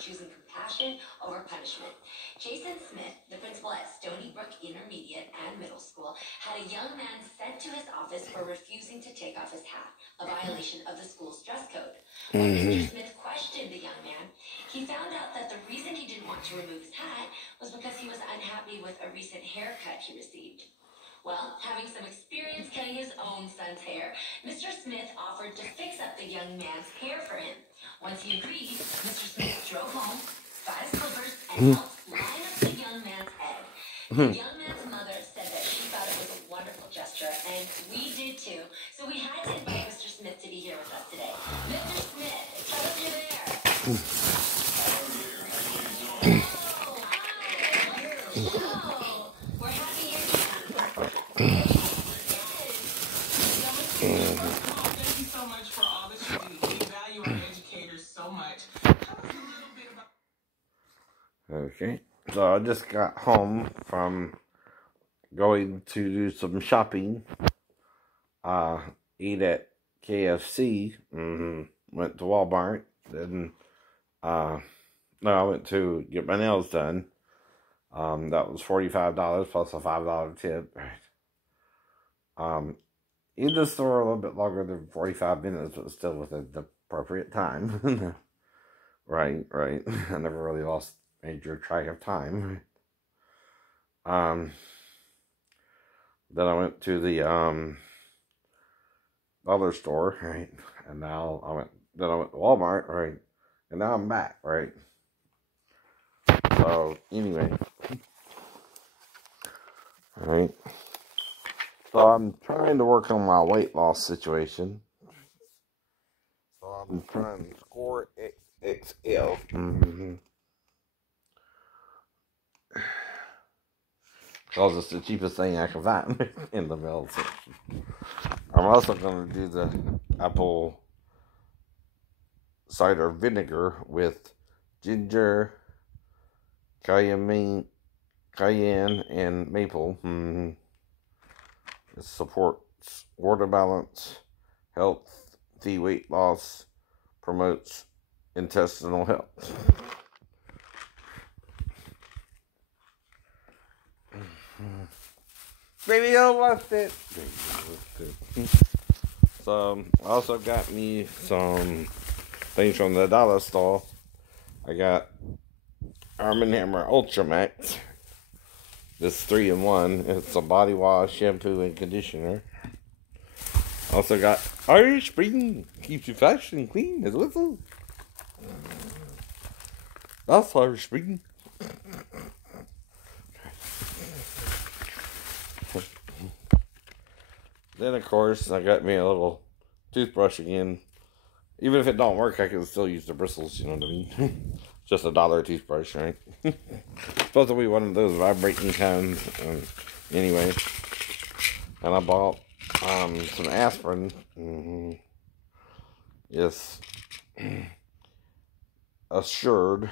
choosing compassion over punishment. Jason Smith, the principal at Stony Brook Intermediate and Middle School, had a young man sent to his office for refusing to take off his hat, a violation of the school's dress code. When Mr. Smith questioned the young man, he found out that the reason he didn't want to remove his hat was because he was unhappy with a recent haircut he received. Well, having some experience cutting his own son's hair, Mr. Smith offered to fix up the young man's hair for him. Once he agreed, Mr. Smith drove home, got his clippers, and helped line up the young man's head. The young man's mother said that she thought it was a wonderful gesture, and we did too. So we had to invite Mr. Smith to be here with us today. Mr. Smith, tell us you're there. Oh, we're happy you're here. Thank you so much for all that you do. We value our educators so much. Tell us a little bit about... Okay, so I just got home from going to do some shopping. Eat at KFC. Went to Walmart. Then, no, I went to get my nails done. That was $45 plus a $5 tip. In the store a little bit longer than 45 minutes, but still within the appropriate time. Right. I never really lost major track of time. Then I went to the other store, right? And now I went to Walmart, right? And now I'm back, right? So anyway, right. So I'm trying to work on my weight loss situation. So I'm trying to score XL. Because it's the cheapest thing I can find in the middle section. I'm also going to do the apple cider vinegar with ginger, cayenne, and maple. It supports water balance, healthy weight loss, promotes intestinal health. Baby, I lost it. So, I also got me some things from the dollar store. I got Arm & Hammer Ultra Max. This 3-in-1. It's a body wash, shampoo, and conditioner. Also got Irish Spring. Keeps you fresh and clean as whistle. That's Irish Spring. Then, of course, I got me a little toothbrush again. Even if it don't work, I can still use the bristles, you know what I mean? Just $1 toothbrush, right? Supposed to be one of those vibrating kinds. Anyway. And I bought some aspirin. Yes. Assured.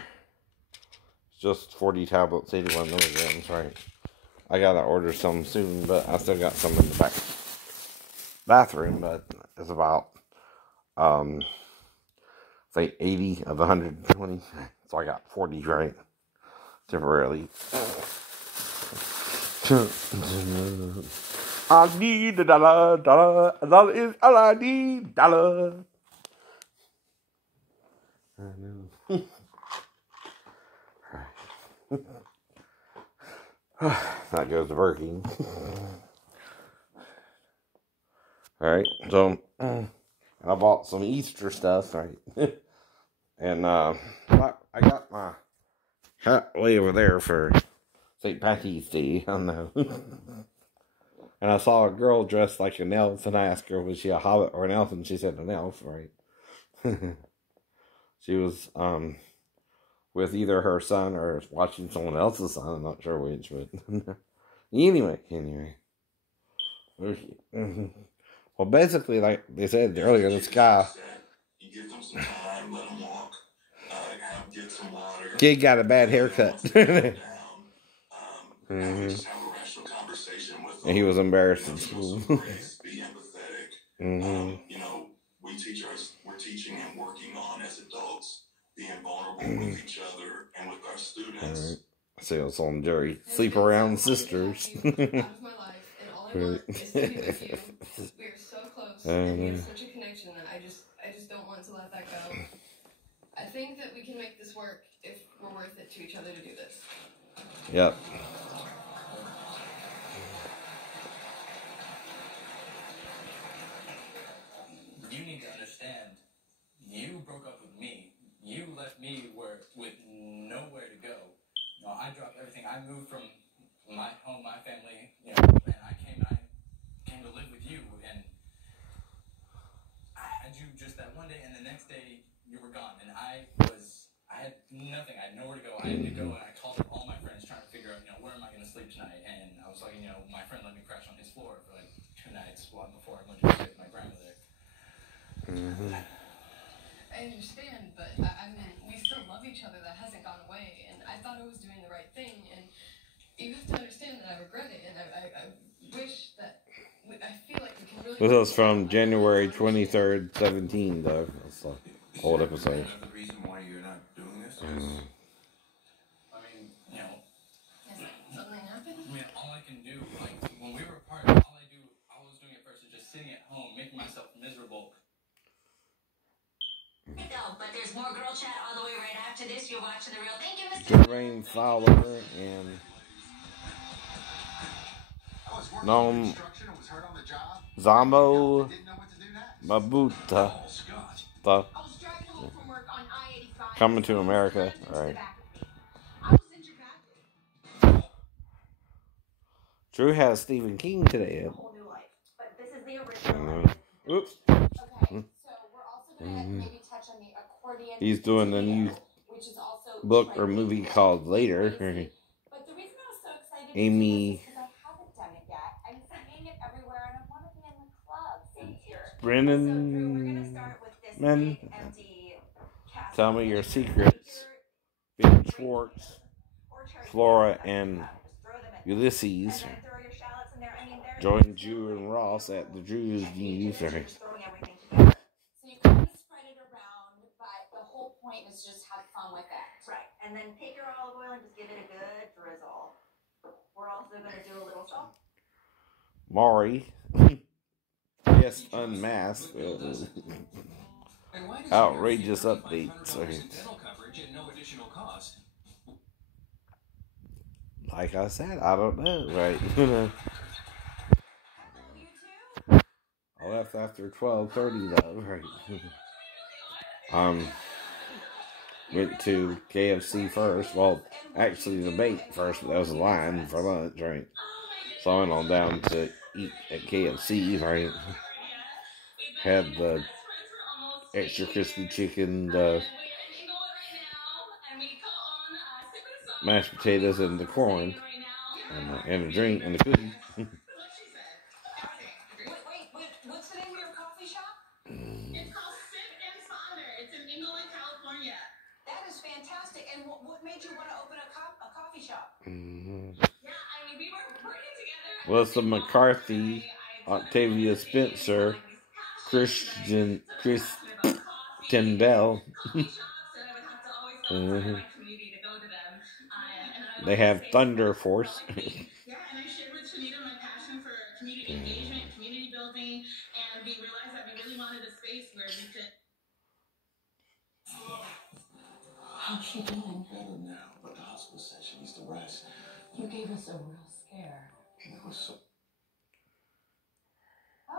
It's just 40 tablets, 81 milligrams, right? I gotta order some soon, but I still got some in the bathroom, but it's about, say 80 of 120. So I got 40, right? Temporarily. I need $1. $1 is all I need. $1. I know. That goes to working. Alright, so I bought some Easter stuff, right? And I got my hat way over there for St. Patty's Day. I don't know. And I saw a girl dressed like an elf, and I asked her, was she a hobbit or an elf? And she said an elf, right? She was with either her son or watching someone else's son. I'm not sure which, but anyway. Well, basically, like they said earlier, this guy, you give them some time, let them walk, get some water. Kid got a bad haircut. Just have a rational conversation with them. And he was embarrassed in school. Be empathetic. You know, we're teaching and working on as adults being vulnerable with each other and with our students. Alright. See what's on Jerry. Sleep around sisters. Out of my life, and all I want is to be with you. We are so close, and we have such a connection that I just don't want to let that go. I think that we can make this work if we're worth it to each other to do this. Yep. You need to understand, you broke up with me. You left me with nowhere to go. You know, I dropped everything. I moved from my home, my family, you know, and I came to live with you, and I had you just that one day, and the next day you were gone, and I had nothing. I had nowhere to go. I had to go, and I called up all my friends trying to figure out, you know, where am I going to sleep tonight? And I was like, you know, my friend let me crash on his floor for like 2 nights before I went to visit my grandmother. I understand, but I mean, we still love each other. That hasn't gone away, and I thought I was doing the right thing, and you have to understand that I regret it, and I wish that I feel like we can really. This was from January 23rd, 17, though. That's an old episode. Another reason why you're not doing this is I mean, you know, Has something happened? I mean, all I can do, like, when we were apart, all I was doing at first is just sitting at home, making myself miserable. No, but there's more girl chat all the way right after this. You're watching The Real. Thank you, Mr. Jermaine Fowler and Noam Zambo Mabuta. driving home from work on I-85. Coming to America. Alright. I was injured back. Drew has Stephen King today. A whole new life. But this is the original. Oops. Okay, so we're also gonna maybe touch on the accordion. He's doing the new which is also book or movie called Later. But the reason I was so excited Amy is because I haven't done it yet. I'm seeing it everywhere, and I want to be in the club. Same here. Brennan So Drew, we're gonna start with this Men. big empty castle. Tell me your secrets. Ben Schwartz, Flora, and Ulysses. And then throw your shallots in there. I mean, they're Join Drew and Ross at the Drew's News. just throwing everything together. So you kind of spread it around, but the whole point is just have fun with it. Right. And then take your olive oil and just give it a good drizzle. We're also going to do a little salt. Maury. Yes, unmasked. Outrageous updates. Like I said, I don't know, right? Hello, you too. I left after 12:30 though, right? Went to KFC first. Well, actually the bait first, but that was a line for lunch, right? So I went on down to eat at KFC, right? Had the extra crispy chicken, the mashed potatoes, and the corn, and a drink, and the cookie. Wait, what's the name of your coffee shop? It's called Sip and Sonder. It's in Inglewood, California. That is fantastic. And what made you want to open a coffee shop? Yeah, I mean, we were working together. Melissa McCarthy, Octavia Spencer, Kristen Bell. They have Thunder Force. Yeah, and I shared with Shanita my passion for community engagement, community building, and we realized that we really wanted a space where we could. How's she doing? better now, but the hospital said she needs to rest. You gave us a real scare. It was so Oh,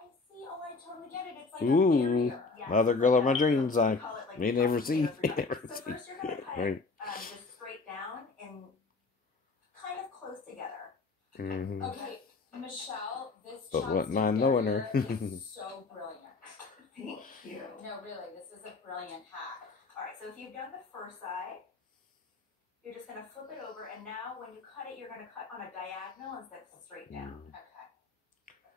I see. Oh, I totally get it. It's like Ooh, a barrier. Yeah. another girl of my dreams. I Call it like may never see. So first you're going to cut Right. it just straight down and kind of close together. Mhm. Okay, Michelle, this But what chopstick mind knowing her? area is so brilliant. Thank you. No, really, this is a brilliant hack. All right, so if you've done the first side, you're just going to flip it over, and now when you cut it, you're going to cut on a diagonal instead of straight down. Okay.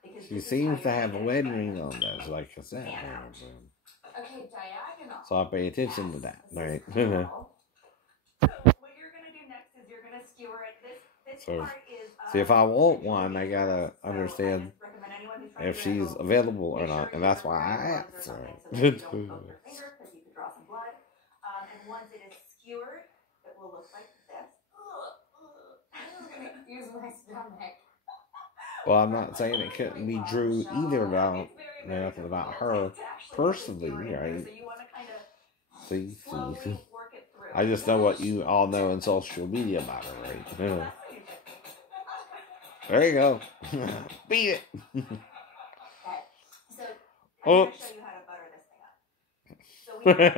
Because She this is seems how to you're have a gonna wedding get it. ring on those, like I said. Okay, diagonal. So I pay attention to that, This right? is cool. So what you're going to do next is you're going to skewer it. This So, part is... See, if I want one, I gotta understand if she's available or not, and that's why I asked her. So that you don't poke your finger, because you could draw some blood. And once it is skewered, it will look like this. Use my stomach. Well, I'm not saying it couldn't be Drew either about nothing about her personally, right? See. I just know what you all know in social media about her, right? Yeah. There you go. Beat it. Okay. So I'm going to show you how to butter this thing up. So we have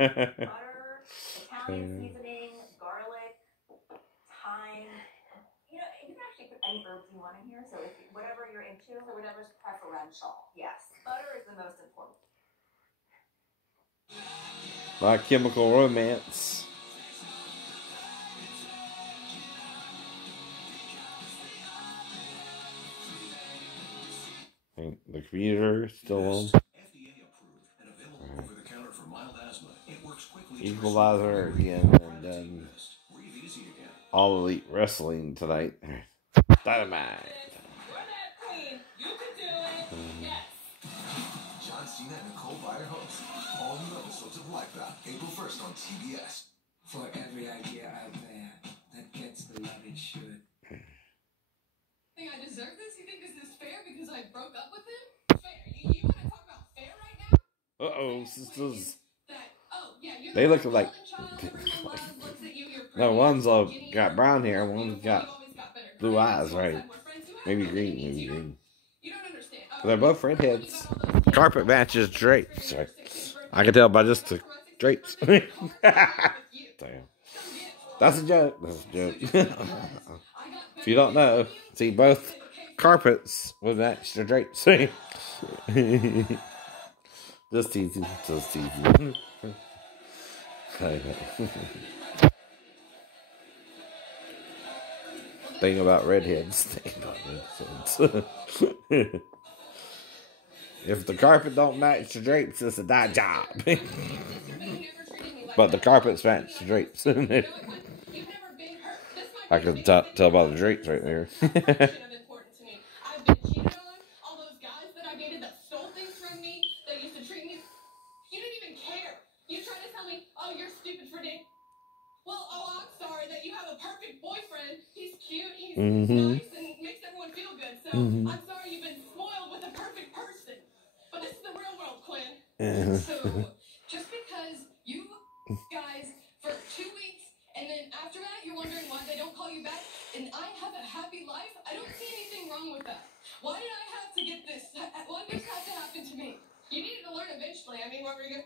butter, Italian seasoning, garlic, thyme. You know, you can actually put any herbs you want in here. So if whatever you're into, so whatever's preferential. Yes, butter is the most important. My Chemical Romance. And the computer still on. FDA approved and available over the counter for mild asthma. It works quickly. Equalizer again, and then Breathe easy again. All Elite Wrestling tonight. Dynamite. You're that queen. You can do it. Yes. John Cena and Nicole Byer host. All new episodes of Wipeout, April 1st on TBS. For every idea out there that gets the love it should. Think I deserve this? You think this is fair because I broke up with him? Fair. You want to talk about fair right now? Uh-oh, sisters. Yeah, They look like... No, one's got brown hair, one's got blue eyes, right? Maybe green, maybe green. But they're both redheads. Carpet matches drapes, right? I can tell by just the drapes. Damn. That's a joke. That's a joke. If you don't know, see, both carpets would match the drapes. Just teasing. Just teasing. Thing about redheads. Thing about redheads. If the carpet don't match the drapes, it's a die job. But the carpets match the drapes. I can tell by the drapes right there. Mm-hmm. Nice and makes everyone feel good. So I'm sorry you've been spoiled with a perfect person. But this is the real world, Quinn. So just because you guys for 2 weeks and then after that you're wondering why they don't call you back and I have a happy life, I don't see anything wrong with that. Why did I have to get this? Why did this have to happen to me? You needed to learn eventually. I mean, what were you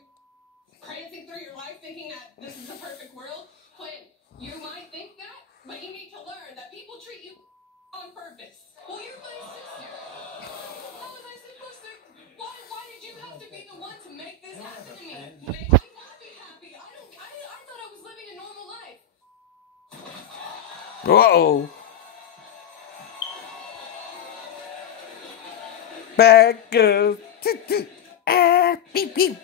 prancing through your life thinking that this is the perfect world? Quinn, you might think that, but you need to learn that people treat you on purpose. Well, you're my sister. How was I supposed to? Why did you have to be the one to make this happen to me? Make me happy. I thought I was living a normal life. Whoa. Bad girls. Ah, beep, beep.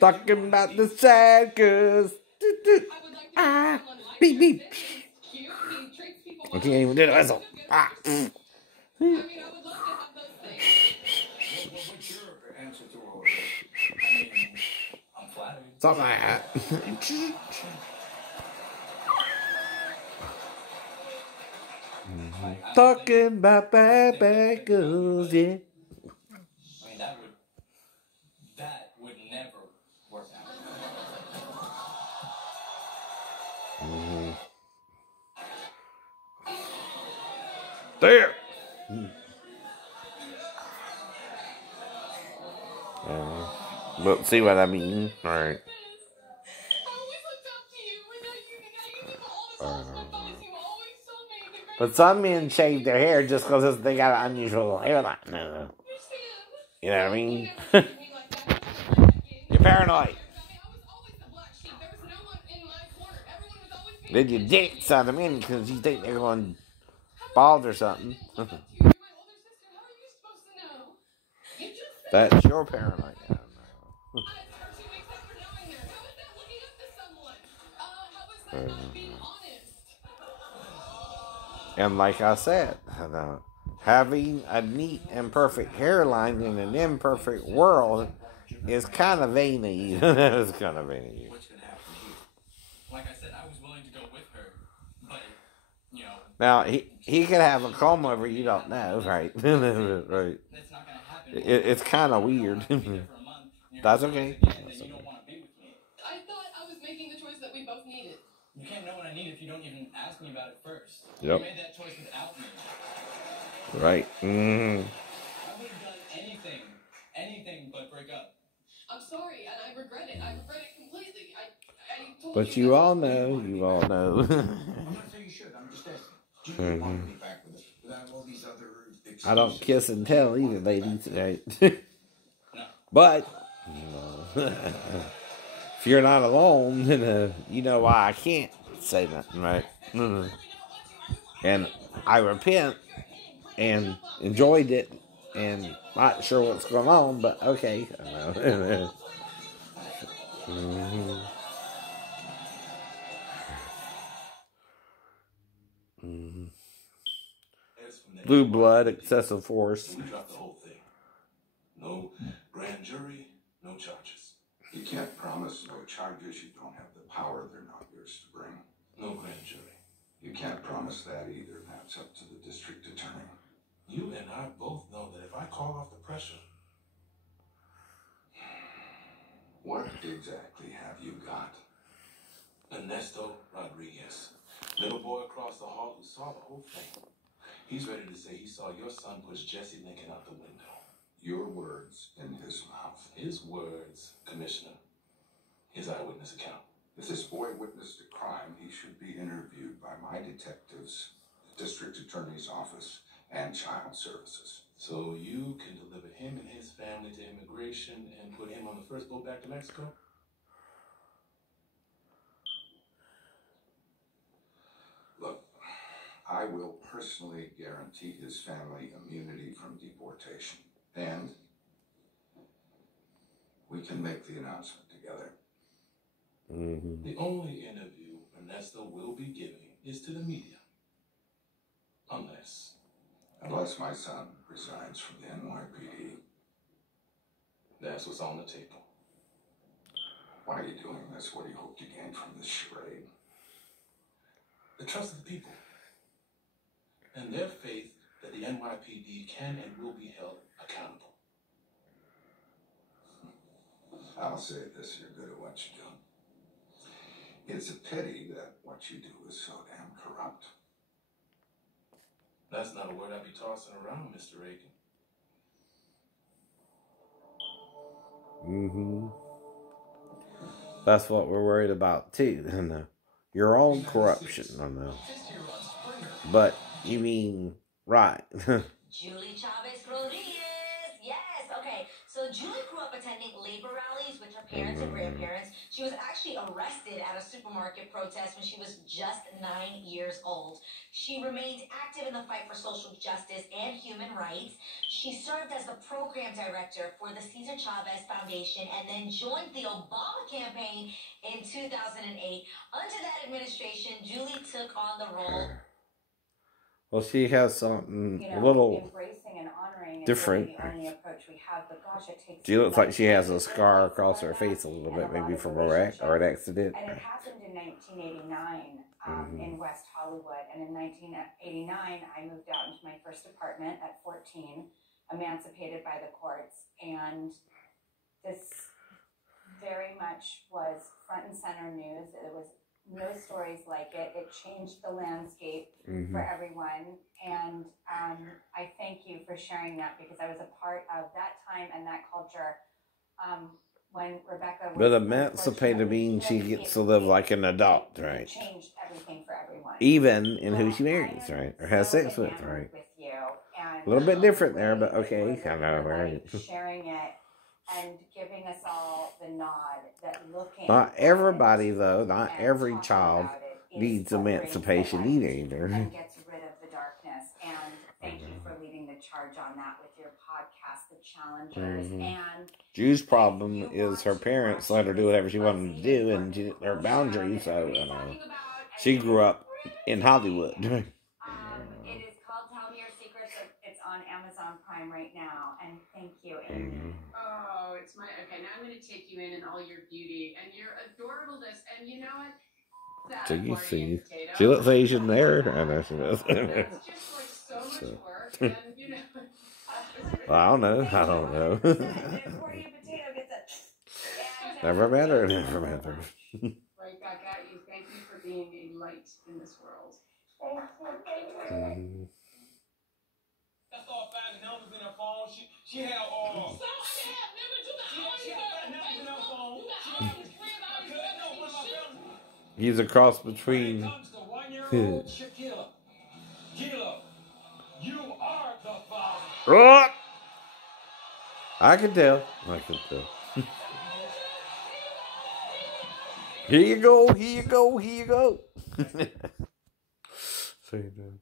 Talking about the sad girls. Ah, beep, beep. I can't even do the whistle. Ah. What's your answer to all of this? I mean, I'm flattered. Something like that. Talking about bad girls, yeah. I mean, that would never work out. There. But see what I mean? All right. But some men shave their hair just because they got an unusual hairline. No. You know what I mean? You're paranoid. Then you dick some them in because you think they're going bald or something. That's your paranoia. And like I said, having a neat and perfect hairline in an imperfect world it's kind of vain of you. It's kind of vain of you. What's gonna happen here? Like I said, I was willing to go with her, but you know. Now he could have a comb over. You don't know, right? Right. That's not gonna happen. It's kind of weird. That's okay. You don't want to be with me. I thought I was making the choice that we both needed. You can't know what I need if you don't even ask me about it first. Yep. You made that choice without me. Right. I would have done anything but break up. I'm sorry, and I regret it. I regret it completely. I told But you all know. I'm not saying you should. I'm just asking. Do you want to be back with us without all these other excuses? I don't kiss and tell either, ladies. Right? No. But if you're not alone, then you know why I can't say nothing, right? And I repent and enjoyed it and not sure what's going on, but okay. Blue blood, excessive force. We dropped the whole thing. No grand jury, no charges. You can't promise no charges. You don't have the power. They're not yours to bring. No grand jury. You can't promise that either. That's up to the district attorney. You and I both know that if I call off the pressure, What exactly have you got? Ernesto Rodriguez, little boy across the hall who saw the whole thing, he's ready to say he saw your son push Jesse Lincoln out the window. Your words in his mouth. His words, Commissioner. His eyewitness account. If this boy witnessed a crime, he should be interviewed by my detectives, the district attorney's office, and child services. So you can deliver him and his family to immigration and put him on the first boat back to Mexico? Look, I will personally guarantee his family immunity from deportation. And we can make the announcement together. The only interview Ernesto will be giving is to the media. Unless my son resigns from the NYPD. That's what's on the table. Why are you doing this? What do you hope to gain from this charade? The trust of the people. And their faith that the NYPD can and will be held accountable. I'll say this, you're good at what you do. It's a pity that what you do is so damn corrupt. That's not a word I'd be tossing around, Mr. Aiken. That's what we're worried about too. I know. Your own corruption, I know. But you mean right. Julie Chavez Rodriguez. Yes. Okay. So Julie grew up attending labor rallies with her parents and grandparents. She was actually arrested at a supermarket protest when she was just 9 years old. She remained active in the fight for social justice and human rights. She served as the program director for the Cesar Chavez Foundation and then joined the Obama campaign in 2008. Under that administration, Julie took on the role. Well, she has something You know, a little embracing and honoring is different. really the only approach we have, but gosh, it takes She looks like she has a life scar to across her live face a little and bit, a lot maybe of from a wreck or an accident. And it happened in 1989 in West Hollywood. And in 1989, I moved out into my first apartment at 14, emancipated by the courts. And this very much was front and center news. It was no stories like it. It changed the landscape for everyone. And I thank you for sharing that because I was a part of that time and that culture when Rebecca was... But emancipated means she gets to live like an adult, right? It changed everything for everyone. Even in who she marries, right? Or has sex with, right? A little bit different there, but okay, I know, right? Sharing it and giving us all the nod that looking... Not everybody, though, not every child needs what brings emancipation the light either. and gets rid of the darkness. And thank you for leading the charge on that with your podcast, The Challengers. And Drew's problem is her parents let her do whatever she wanted to do, and her boundaries, so, I don't know. She grew up in Hollywood. it is called Tell Me Your Secrets. It's on on Amazon Prime right now, and thank you, Amy. Oh, it's my okay. Now I'm going to take you in all your beauty and your adorableness, and you know what? So you see, she looks Asian there. I know she does. That's just like so much work, and you know. Well, I don't know. I don't know. Never met her. Never met her. Like I got you. Thank you for being a light in this world. That's all finding numbers in her phone. She had all. He's a cross between. Shaquilla. Kilo, you are the father. What? I can tell. I can tell. Here you go. Here you go. Here you go. So you know.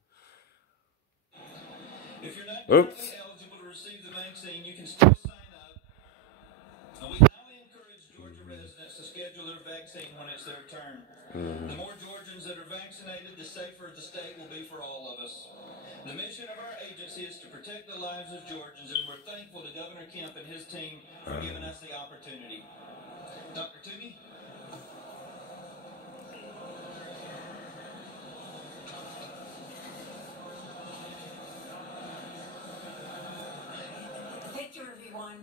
If you're not Oops. currently eligible to receive the vaccine, you can still sign up. And we highly encourage Georgia residents to schedule their vaccine when it's their turn. The more Georgians that are vaccinated, the safer the state will be for all of us. The mission of our agency is to protect the lives of Georgians, and we're thankful to Governor Kemp and his team for giving us the opportunity. Dr. Toomey? Thank you, everyone.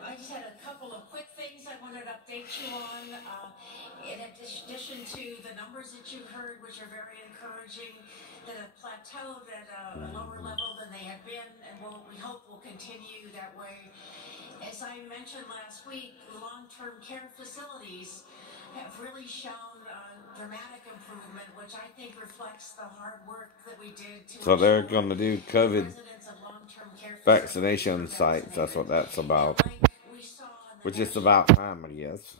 I just had a couple of quick things I wanted to update you on. In addition to the numbers that you heard, which are very encouraging, that have plateaued at a lower level than they had been, and we hope will continue that way. As I mentioned last week, long-term care facilities have really shown dramatic improvement, which I think reflects the hard work that we did to. So they're going to do COVID vaccination sites. That's what that's about. Which is about time, I guess.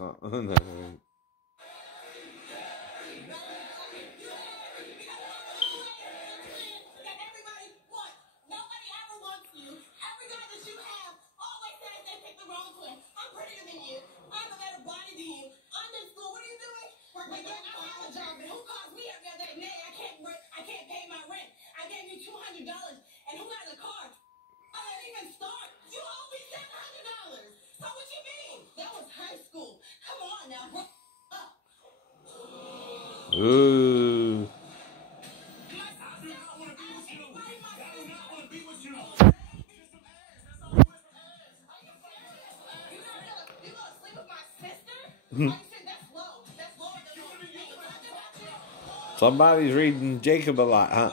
Ooh. Somebody's reading Jacob a lot, huh?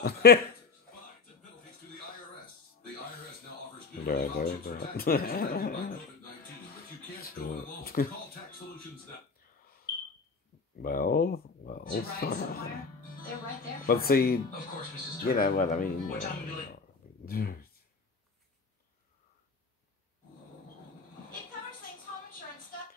Well. But see, you know what I mean. It covers things, home insurance stuff.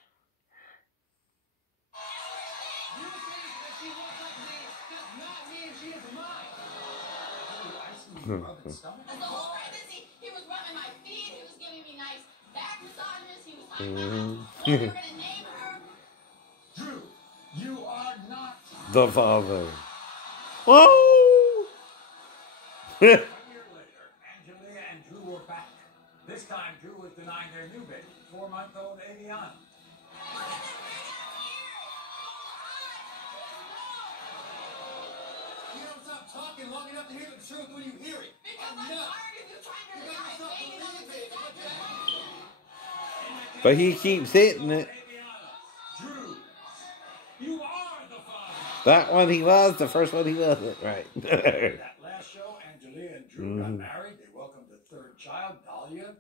You think that she looks like me, just not me, and she is mine. Oh, I see you rubbing stomach. The whole pregnancy, he was rubbing my feet, he was giving me nice back massages, he was talking about what we were going to name her. Drew, you are not The father. Whoa! A year later, Angelia and Drew were back. This time, Drew was denying their new baby, 4-month-old Aviana. You don't stop talking long enough to hear the truth when you hear it. Because I'm tired of you trying to deny baby on the But he keeps hitting it. Drew, you are the father. That one he was, the first one he wasn't, right? That last show, Angelia and Drew got married. They welcomed a third child, Dahlia.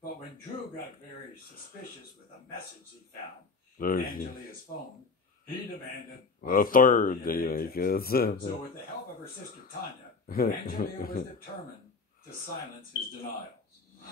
But when Drew got very suspicious with a message he found in Angelia's phone, he demanded a third deal, because So with the help of her sister Tanya, Angelia was determined to silence his denials.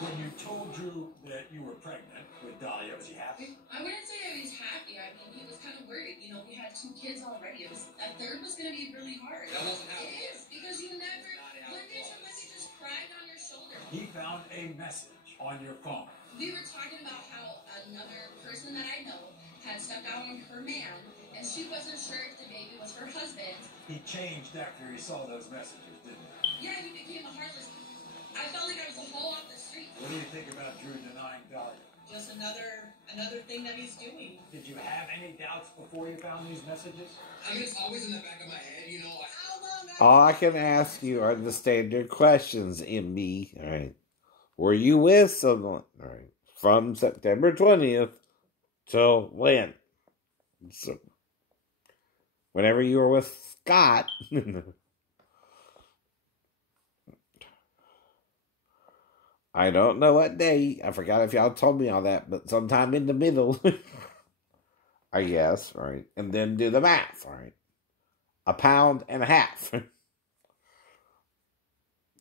When you told Drew that you were pregnant with Dahlia, was he happy? I wouldn't say I was happy. I mean, he was kind of worried. You know, we had 2 kids already. A third was going to be really hard. That wasn't how it is, because you never, Lindy just cried on your shoulder. He found a message on your phone. We were talking about how another person that I know had stepped out on her man, and she wasn't sure if the baby was her husband. He changed after he saw those messages, didn't he? Yeah, he became a heartless. I felt like I was a hole off the street. What do you think about Drew denying Dahlia? Just another thing that he's doing. Did you have any doubts before you found these messages? I mean, it's always in the back of my head, you know. All I can ask you are the standard questions, MB. All right. Were you with someone? All right. From September 20th till when? So, whenever you were with Scott. I don't know what day. I forgot if y'all told me all that, but sometime in the middle. I guess, right? And then do the math, right? 1.5 pounds.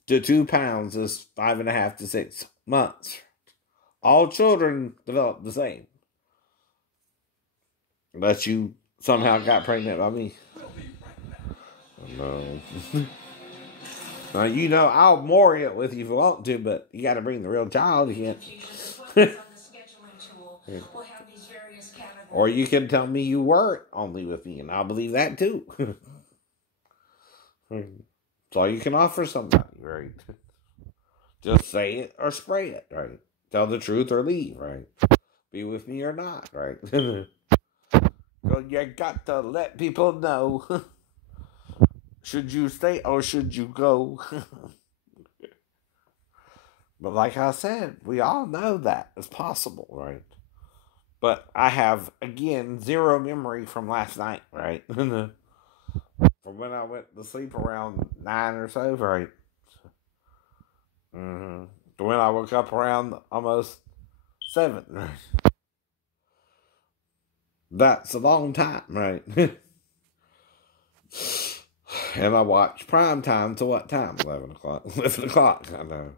To 2 pounds is 5.5 to 6 months. All children develop the same. Unless you somehow got pregnant by me. No. Now, you know, I'll more it with you if you want to, but you got to bring the real child again. Or you can tell me you weren't only with me, and I'll believe that too. That's all you can offer somebody, right? Just say it or spray it, right? Tell the truth or leave, right? Be with me or not, right? Well, you got to let people know. Should you stay or should you go? But like I said, we all know that it's possible, right? But I have, again, zero memory from last night, right? From when I went to sleep around 9 or so, right? To when I woke up around almost 7, right? That's a long time, right? And I watch prime time to what time? 11 o'clock. 11 o'clock, I know.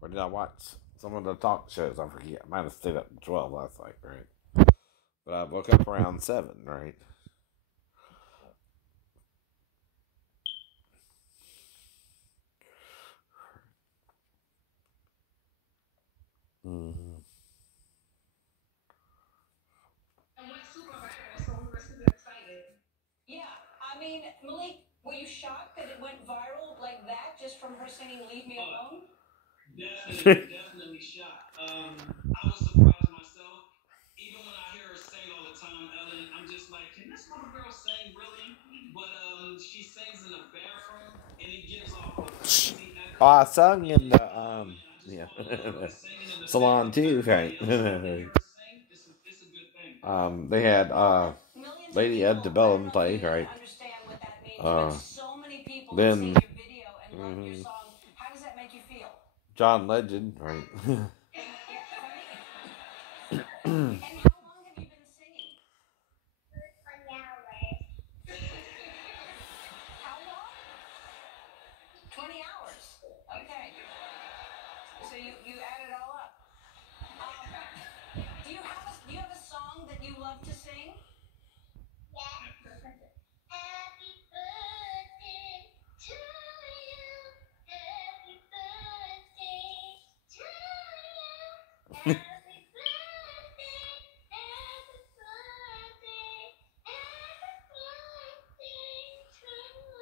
Or did I watch some of the talk shows? I forget. I might have stayed up to 12 last night, right? But I woke up around 7, right? I mean, Malik, were you shocked that it went viral like that just from her singing Leave Me Alone? Definitely shocked. I was surprised myself. Even when I hear her sing all the time, Ellen, I'm just like, can this little girl sing really? But she sings in the bathroom and it gives off a crazy echo. Oh, I sung in the salon too, right? They had Lady Ed DeBellin play, right? Then John Legend, right? And how long have you been singing? 20 hours. How long? 20 hours. Okay. So you add it all up. Do you have a song that you love to sing? Yeah. Happy birthday to you. Happy birthday to you. Happy birthday. Happy birthday. Happy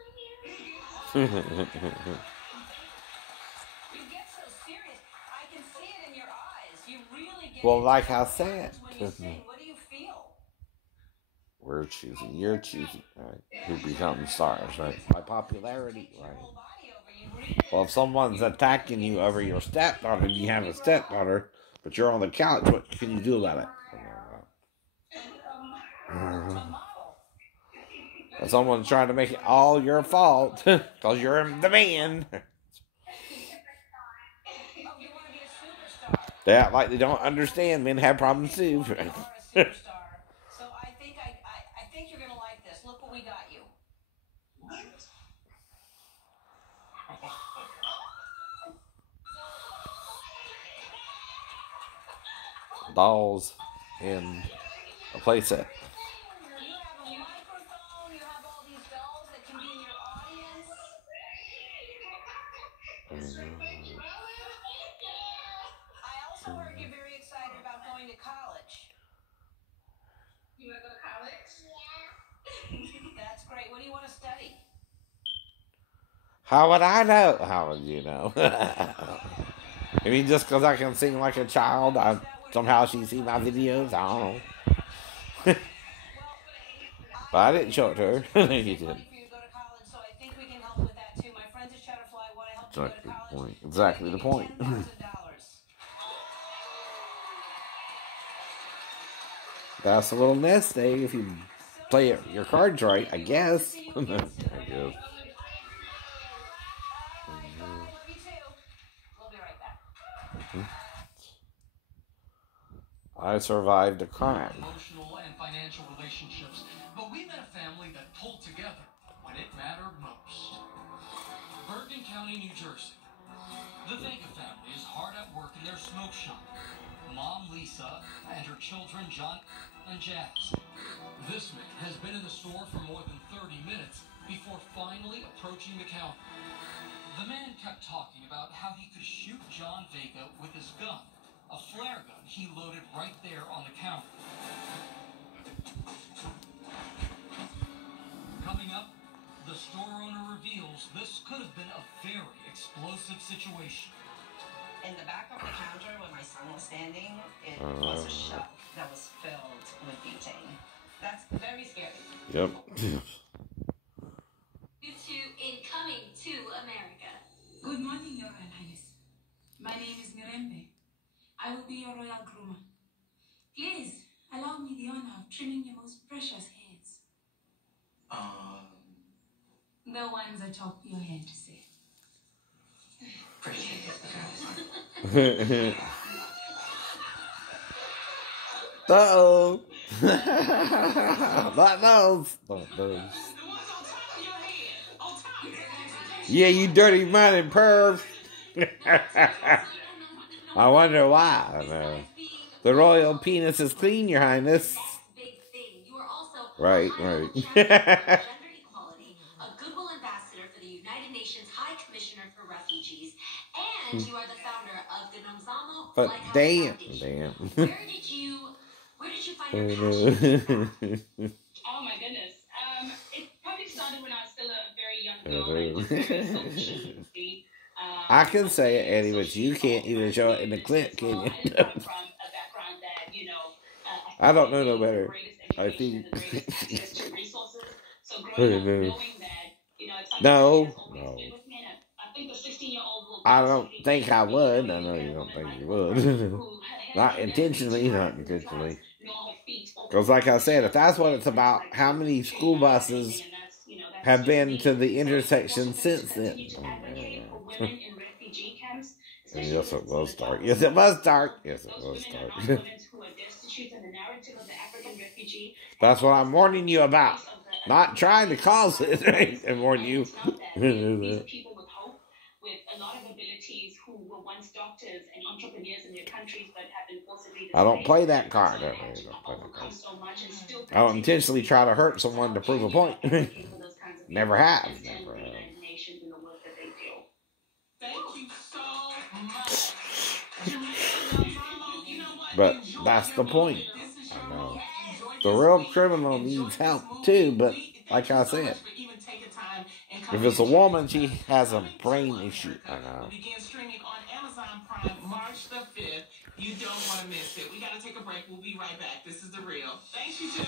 birthday to you. You get so serious. I can see it in your eyes. You really get Well, like I said, when you sing. What do you feel? we're choosing, you're choosing, right? Who becomes stars, right? By popularity, right? Well, if someone's attacking you over your stepdaughter, you have a stepdaughter, but you're on the couch, what can you do about it? If someone's trying to make it all your fault, because you're the man. They act like they don't understand. Men have problems too. So I think you're gonna like this. Look what we got you. Dolls and a playset. You have a microphone. You have all these dolls that can be in your audience. I also heard you're very excited about going to college. You want to go to college? Yeah. That's great. What do you want to study? How would I know? How would you know? I mean, just because I can sing like a child, somehow she see my videos. I don't know. But I didn't show it to her. You did. Exactly the point. Exactly the point. That's a little nest egg if you play your cards right, I guess. I guess. I survived a crime. Emotional and financial relationships, but we met a family that pulled together when it mattered most. Bergen County, New Jersey. The Vega family is hard at work in their smoke shop. Mom Lisa and her children John and Jazz. This man has been in the store for more than 30 minutes before finally approaching the counter. The man kept talking about how he could shoot John Vega with his gun, a flare gun he loaded right there on the counter. Coming up, the store owner reveals this could have been a very explosive situation. In the back of the counter where my son was standing, it was a shelf that was filled with butane. That's very scary. Yep. You two incoming to America. Good morning, Your Royal Highness. My name is Mirembe. I will be your royal groomer. Please, allow me the honor of trimming your most precious heads. The ones atop your head, to say. Uh-oh. Not those. Not those. Yeah, you dirty minded perv. I wonder why. I know. The royal penis is clean, Your Highness. Right, right. Gender equality, a Goodwill ambassador for the United Nations High Commissioner for Refugees, and you are the founder of the Nomzamo But Lighthouse damn. Foundation. Where did you find your passion? Oh my goodness. It probably started when I was still a very young girl. I was very social. I can say it, Eddie, but you can't even show it in the clip, can you? I come from a background that, you know, I don't know no better. I think. No. I don't think I would. I know you don't think you would. Not intentionally, not intentionally. Because like I said, if that's what it's about, how many school buses have been to the intersection since then? Yes, it was dark. Yes, it was dark. Yes, it was dark. That's what I'm warning you about. Not trying to cause it and warn you. People with hope, with a lot of abilities, who were once doctors and entrepreneurs in their countries, but have been forcibly. I don't play that card. I don't intentionally try to hurt someone to prove a point. Never have. Never have. But that's the point. I know. The real criminal needs help too, but like I said, if it's a woman, she has a brain issue. I know. Begin streaming on Amazon Prime March the 5th. You don't want to miss it. We got to take a break. We'll be right back. This is The Real. Thanks, you two.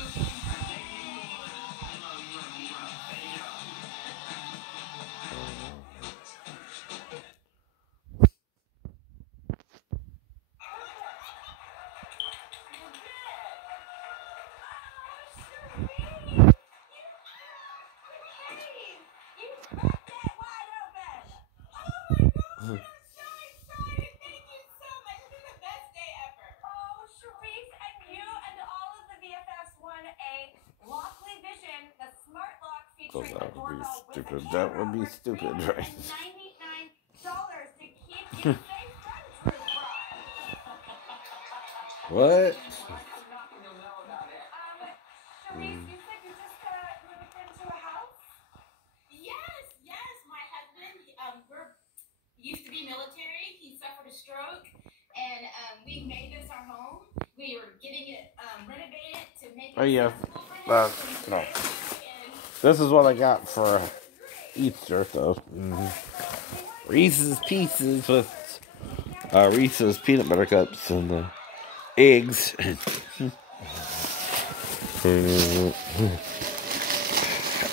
That would be stupid, right? $99 to keep you safe from What? Sharice, you said you just moved into a house? Yes, my husband, used to be military. He suffered a stroke, and we made this our home. We were getting it renovated to make it Oh yeah. accessible for him. No. This is what I got for Easter stuff. Reese's Pieces with Reese's peanut butter cups and eggs.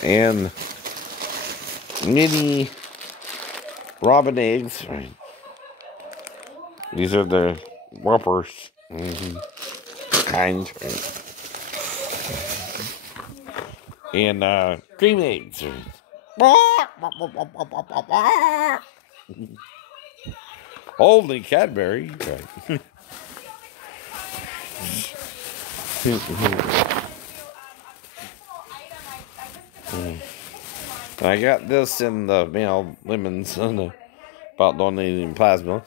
And mini robin eggs. These are the Whoppers kind. And cream eggs. Only Cadbury. Right. I got this in the mail, lemons, about donating plasma.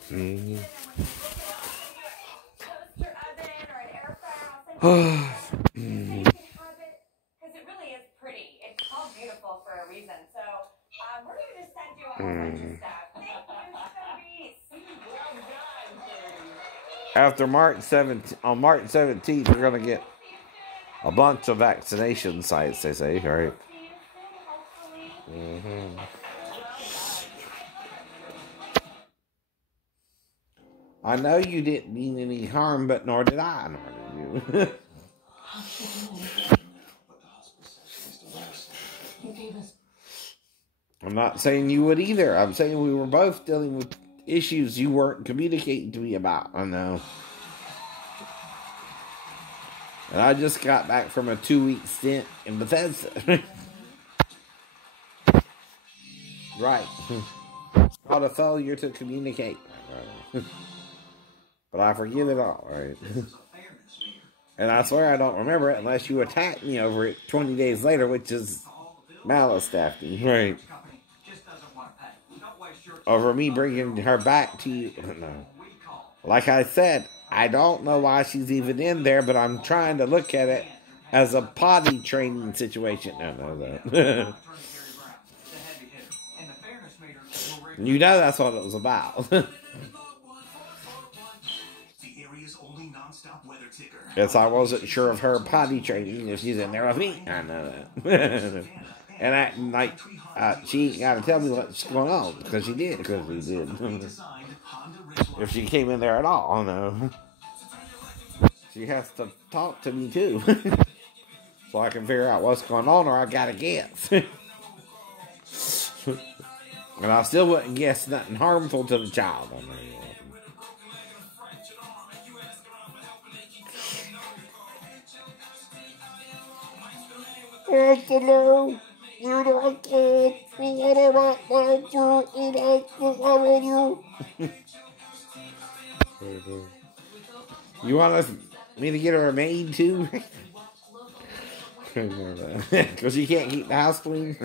After March 17th, on March 17th, we're going to get a bunch of vaccination sites, they say, right? I know you didn't mean any harm, but nor did I, nor did you. I'm not saying you would either. I'm saying we were both dealing with issues you weren't communicating to me about. I know. And I just got back from a 2-week stint in Bethesda. Right. Called a failure to communicate. But I forgive it all, right? And I swear I don't remember it unless you attack me over it 20 days later, which is malice, Daphne. Right. Over me bringing her back to you. No. Like I said, I don't know why she's even in there, but I'm trying to look at it as a potty training situation. No. You know that's what it was about. Yes, I wasn't sure of her potty training if she's in there with me. I know that. And acting like she ain't got to tell me what's going on, because she did. If she came in there at all, I know. She has to talk to me too. So I can figure out what's going on, or I gotta guess. And I still wouldn't guess nothing harmful to the child. Hello, you don't care what about you want me to get her a maid too? Because you can't keep the house clean.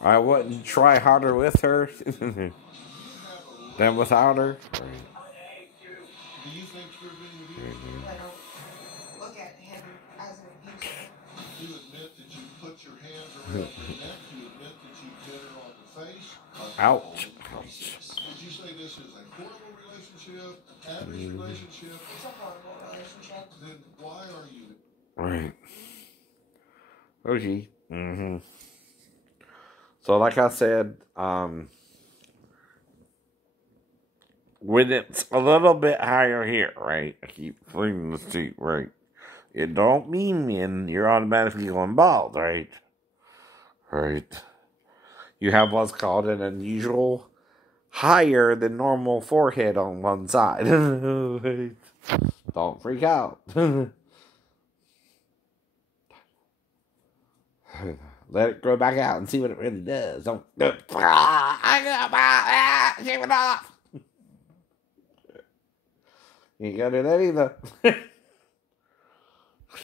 I wouldn't try harder with her than without her. Look at him as an abuser. You admit that you put your hands around her neck. You admit that you hit her on the face. Ouch. Would you say this is a horrible relationship, an average relationship? It's a horrible relationship. Then why are you? Right. Okay. So like I said, when it's a little bit higher here, right? I keep reading the street, right? It don't mean you're automatically going bald, right? Right. You have what's called an unusual higher than normal forehead on one side. Don't freak out. Let it grow back out and see what it really does. Don't shave it off. You ain't gotta do that either.